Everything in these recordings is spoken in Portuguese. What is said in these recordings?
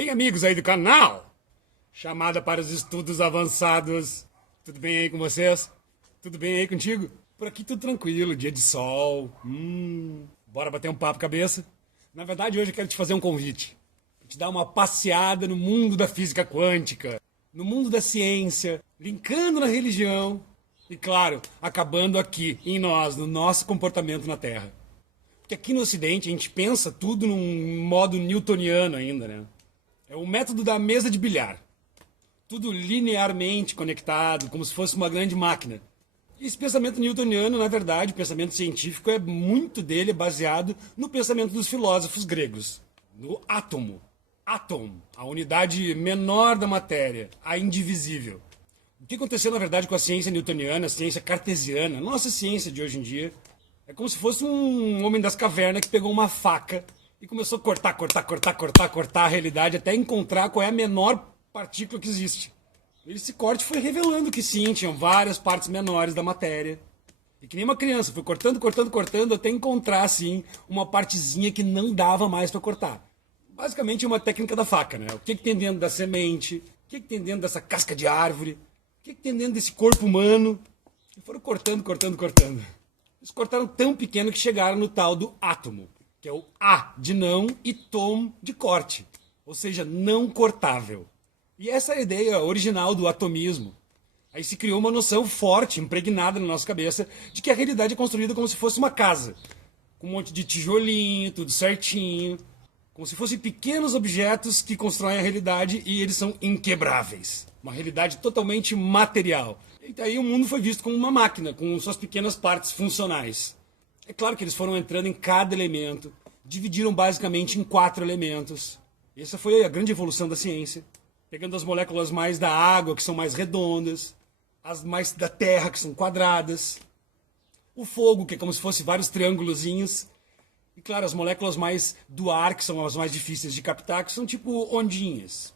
Bem, amigos aí do canal, chamada para os estudos avançados. Tudo bem aí com vocês? Tudo bem aí contigo? Por aqui tudo tranquilo, dia de sol. Bora bater um papo cabeça? Na verdade, hoje eu quero te fazer um convite. Te dar uma passeada no mundo da física quântica, no mundo da ciência, linkando na religião e, claro, acabando aqui, em nós, no nosso comportamento na Terra. Porque aqui no Ocidente a gente pensa tudo num modo newtoniano ainda, né? É o método da mesa de bilhar. Tudo linearmente conectado, como se fosse uma grande máquina. E esse pensamento newtoniano, na verdade, o pensamento científico, muito dele baseado no pensamento dos filósofos gregos, no átomo. Átomo, a unidade menor da matéria, a indivisível. O que aconteceu, na verdade, com a ciência newtoniana, a ciência cartesiana, a nossa ciência de hoje em dia, é como se fosse um homem das cavernas que pegou uma faca e começou a cortar a realidade até encontrar qual é a menor partícula que existe. Esse corte foi revelando que sim, tinham várias partes menores da matéria. E que nem uma criança, foi cortando até encontrar, assim, uma partezinha que não dava mais para cortar. Basicamente é uma técnica da faca, né? O que tem dentro da semente, o que tem dentro dessa casca de árvore, o que tem dentro desse corpo humano. E foram cortando. Eles cortaram tão pequeno que chegaram no tal do átomo, que é o A de não e tom de corte, ou seja, não cortável. E essa é a ideia original do atomismo. Aí se criou uma noção forte, impregnada na nossa cabeça, de que a realidade é construída como se fosse uma casa, com um monte de tijolinho, tudo certinho, como se fossem pequenos objetos que constroem a realidade e eles são inquebráveis. Uma realidade totalmente material. E daí o mundo foi visto como uma máquina, com suas pequenas partes funcionais. É claro que eles foram entrando em cada elemento, dividiram basicamente em 4 elementos. Essa foi a grande evolução da ciência. Pegando as moléculas mais da água, que são mais redondas, as mais da terra, que são quadradas, o fogo, que é como se fosse vários triângulozinhos, e claro, as moléculas mais do ar, que são as mais difíceis de captar, que são tipo ondinhas.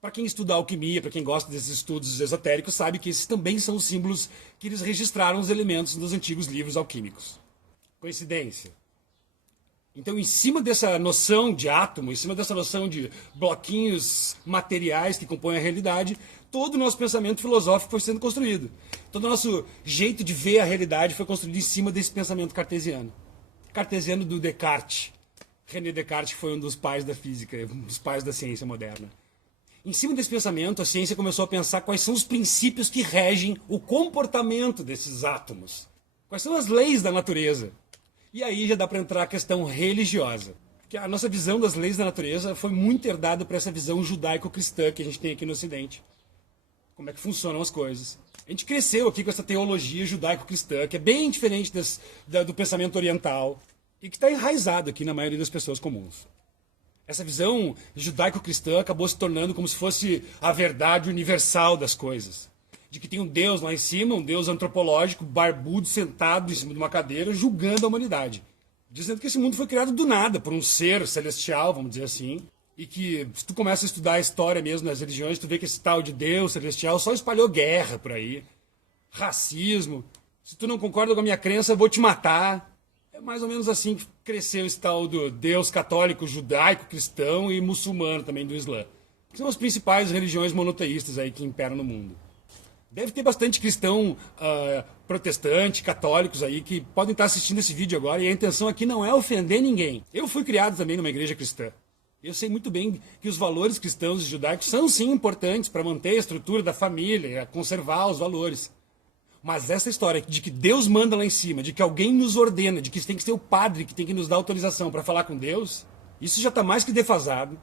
Para quem estuda alquimia, para quem gosta desses estudos esotéricos, sabe que esses também são os símbolos que eles registraram os elementos nos antigos livros alquímicos. Coincidência? Então, em cima dessa noção de átomo, em cima dessa noção de bloquinhos materiais que compõem a realidade, todo o nosso pensamento filosófico foi sendo construído. Todo o nosso jeito de ver a realidade foi construído em cima desse pensamento cartesiano. Cartesiano do Descartes. René Descartes foi um dos pais da física, um dos pais da ciência moderna. Em cima desse pensamento, a ciência começou a pensar quais são os princípios que regem o comportamento desses átomos. Quais são as leis da natureza. E aí já dá para entrar a questão religiosa. Porque a nossa visão das leis da natureza foi muito herdada para essa visão judaico-cristã que a gente tem aqui no Ocidente. Como é que funcionam as coisas. A gente cresceu aqui com essa teologia judaico-cristã, que é bem diferente do pensamento oriental, e que está enraizado aqui na maioria das pessoas comuns. Essa visão judaico-cristã acabou se tornando como se fosse a verdade universal das coisas. De que tem um Deus lá em cima, um Deus antropológico, barbudo, sentado em cima de uma cadeira, julgando a humanidade. Dizendo que esse mundo foi criado do nada, por um ser celestial, vamos dizer assim. E que, se tu começa a estudar a história mesmo nas religiões, tu vê que esse tal de Deus celestial só espalhou guerra por aí. Racismo. Se tu não concorda com a minha crença, eu vou te matar. É mais ou menos assim que cresceu esse tal do Deus católico, judaico, cristão e muçulmano também do Islã. Que são as principais religiões monoteístas aí que imperam no mundo. Deve ter bastante cristão protestante, católicos aí, que podem estar assistindo esse vídeo agora, e a intenção aqui não é ofender ninguém. Eu fui criado também numa igreja cristã. Eu sei muito bem que os valores cristãos e judaicos são sim importantes para manter a estrutura da família, conservar os valores. Mas essa história de que Deus manda lá em cima, de que alguém nos ordena, de que tem que ser o padre que tem que nos dar autorização para falar com Deus, isso já está mais que defasado.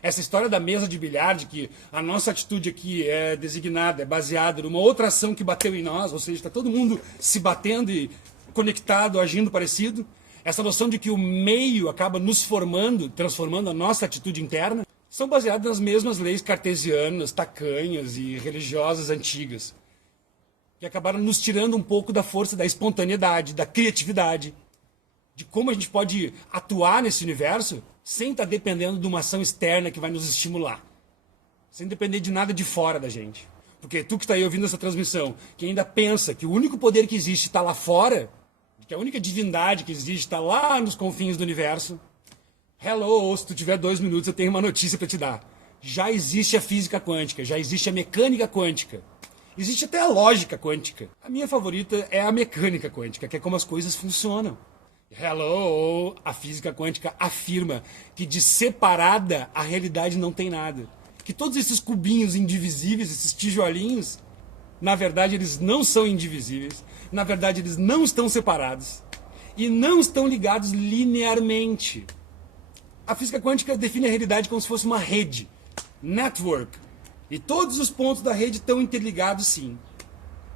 Essa história da mesa de bilhar, de que a nossa atitude aqui é designada, é baseada numa outra ação que bateu em nós, ou seja, está todo mundo se batendo e conectado, agindo parecido. Essa noção de que o meio acaba nos formando, transformando a nossa atitude interna, são baseadas nas mesmas leis cartesianas, tacanhas e religiosas antigas, que acabaram nos tirando um pouco da força da espontaneidade, da criatividade, de como a gente pode atuar nesse universo sem estar dependendo de uma ação externa que vai nos estimular, sem depender de nada de fora da gente. Porque tu que está aí ouvindo essa transmissão, que ainda pensa que o único poder que existe está lá fora, que a única divindade que existe está lá nos confins do universo, Hello, se tu tiver 2 minutos, eu tenho uma notícia para te dar. Já existe a física quântica, já existe a mecânica quântica. Existe até a lógica quântica. A minha favorita é a mecânica quântica, que é como as coisas funcionam. Hello, a física quântica afirma que de separada a realidade não tem nada. Que todos esses cubinhos indivisíveis, esses tijolinhos, na verdade eles não são indivisíveis, na verdade eles não estão separados e não estão ligados linearmente. A física quântica define a realidade como se fosse uma rede, network, e todos os pontos da rede estão interligados sim.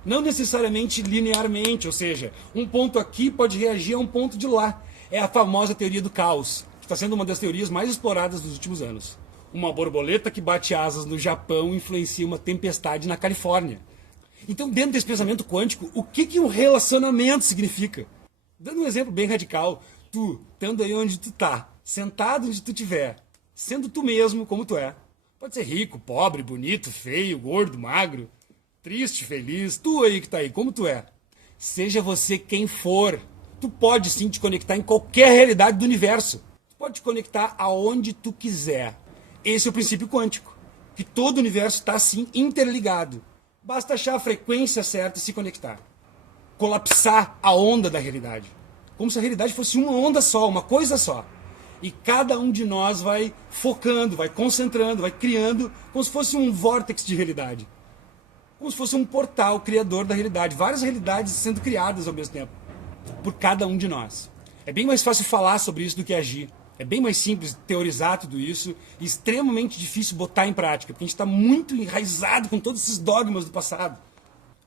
Não necessariamente linearmente, ou seja, um ponto aqui pode reagir a um ponto de lá. É a famosa teoria do caos, que está sendo uma das teorias mais exploradas dos últimos anos. Uma borboleta que bate asas no Japão influencia uma tempestade na Califórnia. Então, dentro desse pensamento quântico, o que um relacionamento significa? Dando um exemplo bem radical, tu, estando aí onde tu tá, sentado onde tu estiver, sendo tu mesmo como tu é. Pode ser rico, pobre, bonito, feio, gordo, magro, triste, feliz, tu aí que tá aí, como tu é. Seja você quem for, tu pode sim te conectar em qualquer realidade do universo. Tu pode te conectar aonde tu quiser. Esse é o princípio quântico, que todo o universo está assim interligado. Basta achar a frequência certa e se conectar. Colapsar a onda da realidade. Como se a realidade fosse uma onda só, uma coisa só. E cada um de nós vai focando, vai concentrando, vai criando, como se fosse um vórtice de realidade. Como se fosse um portal criador da realidade. Várias realidades sendo criadas ao mesmo tempo. Por cada um de nós. É bem mais fácil falar sobre isso do que agir. É bem mais simples teorizar tudo isso e extremamente difícil botar em prática, porque a gente está muito enraizado com todos esses dogmas do passado.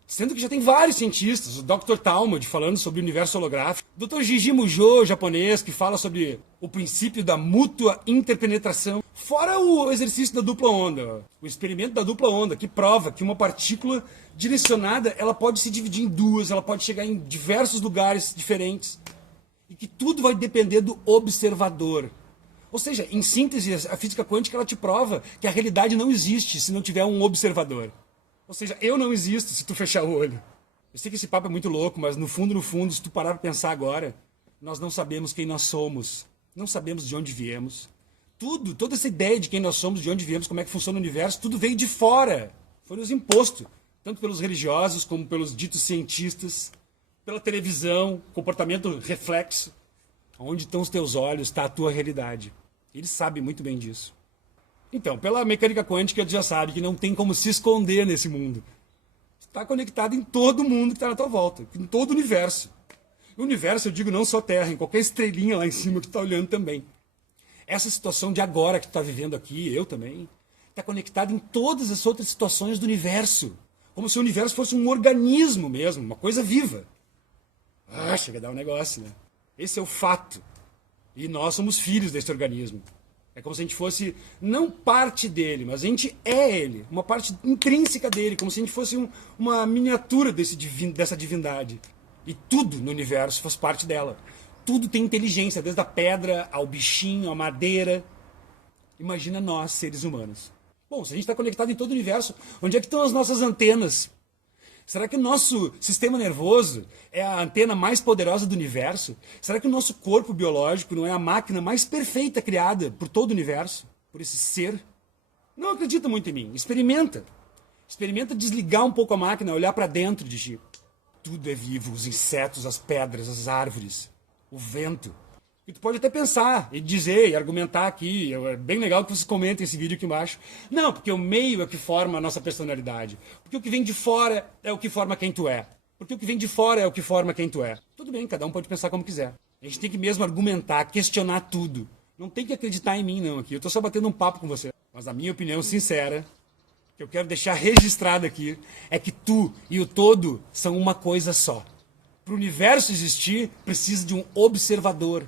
Sendo que já tem vários cientistas, o Dr. Talmud falando sobre o universo holográfico, o Dr. Jiji Mujo, japonês, que fala sobre o princípio da mútua interpenetração, fora o exercício da dupla onda, o experimento da dupla onda, que prova que uma partícula direcionada ela pode se dividir em duas, ela pode chegar em diversos lugares diferentes, e que tudo vai depender do observador. Ou seja, em síntese, a física quântica ela te prova que a realidade não existe se não tiver um observador. Ou seja, eu não existo se tu fechar o olho. Eu sei que esse papo é muito louco, mas no fundo, se tu parar para pensar agora, nós não sabemos quem nós somos. Não sabemos de onde viemos. Tudo, toda essa ideia de quem nós somos, de onde viemos, como é que funciona o universo, tudo veio de fora. Foi nos imposto. Tanto pelos religiosos, como pelos ditos cientistas, pela televisão, comportamento reflexo. Onde estão os teus olhos, está a tua realidade. Eles sabem muito bem disso. Então, pela mecânica quântica, tu já sabe que não tem como se esconder nesse mundo. Tu está conectado em todo mundo que está na tua volta, em todo o universo. O universo, eu digo não só Terra, em qualquer estrelinha lá em cima que tu está olhando também. Essa situação de agora que tu está vivendo aqui, eu também, está conectado em todas as outras situações do universo. Como se o universo fosse um organismo mesmo, uma coisa viva. Ah, chega a dar um negócio, né? Esse é o fato. E nós somos filhos desse organismo. É como se a gente fosse, não parte dele, mas a gente é ele. Uma parte intrínseca dele, como se a gente fosse uma miniatura dessa divindade. E tudo no universo faz parte dela. Tudo tem inteligência, desde a pedra ao bichinho, à madeira. Imagina nós, seres humanos. Bom, se a gente está conectado em todo o universo, onde é que estão as nossas antenas? Será que o nosso sistema nervoso é a antena mais poderosa do universo? Será que o nosso corpo biológico não é a máquina mais perfeita criada por todo o universo? Por esse ser? Não acredita muito em mim. Experimenta. Experimenta desligar um pouco a máquina, olhar para dentro de ti. Tudo é vivo. Os insetos, as pedras, as árvores, o vento. E tu pode até pensar e dizer e argumentar aqui. É bem legal que vocês comentem esse vídeo aqui embaixo. Não, porque o meio é o que forma a nossa personalidade. Porque o que vem de fora é o que forma quem tu é. Porque o que vem de fora é o que forma quem tu é. Tudo bem, cada um pode pensar como quiser. A gente tem que mesmo argumentar, questionar tudo. Não tem que acreditar em mim não aqui. Eu tô só batendo um papo com você. Mas a minha opinião sincera, que eu quero deixar registrada aqui, é que tu e o todo são uma coisa só. Para o universo existir, precisa de um observador.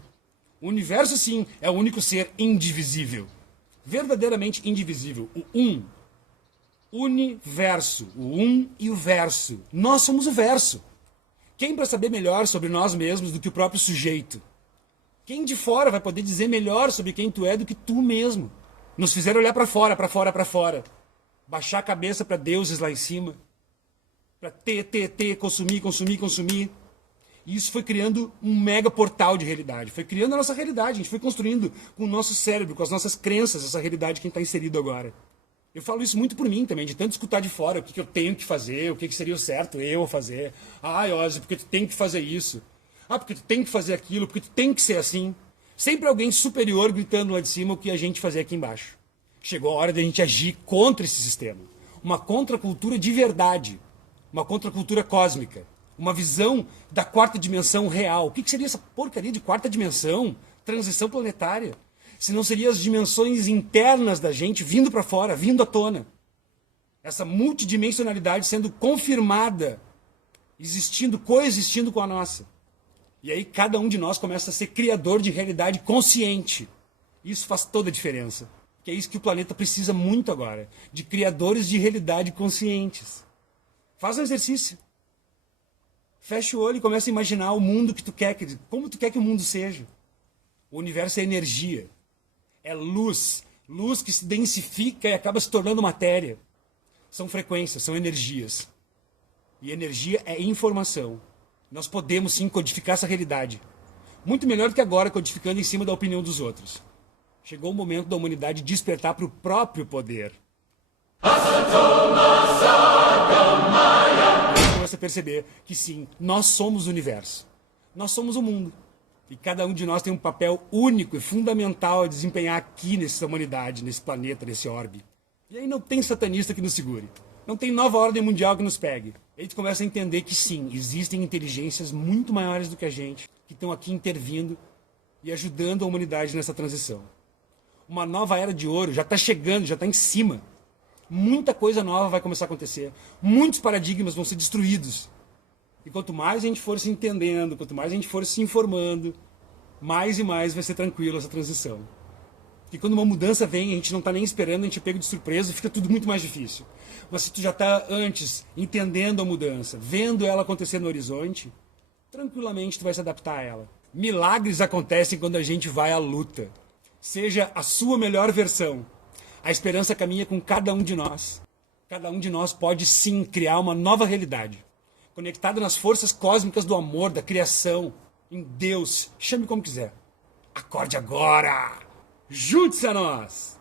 O universo, sim, é o único ser indivisível. Verdadeiramente indivisível. O um. Universo. O um e o verso. Nós somos o verso. Quem para saber melhor sobre nós mesmos do que o próprio sujeito? Quem de fora vai poder dizer melhor sobre quem tu é do que tu mesmo? Nos fizeram olhar para fora, para fora, para fora. Baixar a cabeça para deuses lá em cima. Para ter, consumir, consumir, consumir. E isso foi criando um mega portal de realidade. Foi criando a nossa realidade. A gente foi construindo com o nosso cérebro, com as nossas crenças, essa realidade que a gente está inserido agora. Eu falo isso muito por mim também, de tanto escutar de fora o que eu tenho que fazer, o que seria o certo eu fazer. Ah, Ozzy, porque tu tem que fazer isso. Ah, porque tu tem que fazer aquilo, porque tu tem que ser assim. Sempre alguém superior gritando lá de cima o que a gente fazia aqui embaixo. Chegou a hora de a gente agir contra esse sistema. Uma contracultura de verdade. Uma contracultura cósmica. Uma visão da quarta dimensão real. O que seria essa porcaria de quarta dimensão? Transição planetária. Se não seriam as dimensões internas da gente vindo para fora, vindo à tona. Essa multidimensionalidade sendo confirmada, existindo, coexistindo com a nossa. E aí cada um de nós começa a ser criador de realidade consciente. Isso faz toda a diferença. Que é isso que o planeta precisa muito agora. De criadores de realidade conscientes. Faz um exercício. Fecha o olho e começa a imaginar o mundo que tu quer, como tu quer que o mundo seja. O universo é energia. É luz. Luz que se densifica e acaba se tornando matéria. São frequências, são energias. E energia é informação. Nós podemos sim codificar essa realidade. Muito melhor do que agora codificando em cima da opinião dos outros. Chegou o momento da humanidade despertar para o próprio poder. Começa a perceber que sim, nós somos o universo. Nós somos o mundo. E cada um de nós tem um papel único e fundamental a desempenhar aqui nessa humanidade, nesse planeta, nesse orbe. E aí não tem satanista que nos segure. Não tem nova ordem mundial que nos pegue. A gente começa a entender que sim, existem inteligências muito maiores do que a gente, que estão aqui intervindo e ajudando a humanidade nessa transição. Uma nova era de ouro já está chegando, já está em cima. Muita coisa nova vai começar a acontecer. Muitos paradigmas vão ser destruídos. E quanto mais a gente for se entendendo, quanto mais a gente for se informando, mais e mais vai ser tranquilo essa transição. E quando uma mudança vem, a gente não está nem esperando, a gente é pego de surpresa e fica tudo muito mais difícil. Mas se tu já está antes entendendo a mudança, vendo ela acontecer no horizonte, tranquilamente tu vai se adaptar a ela. Milagres acontecem quando a gente vai à luta. Seja a sua melhor versão. A esperança caminha com cada um de nós. Cada um de nós pode sim criar uma nova realidade. Conectada nas forças cósmicas do amor, da criação, em Deus, chame como quiser. Acorde agora! Junte-se a nós!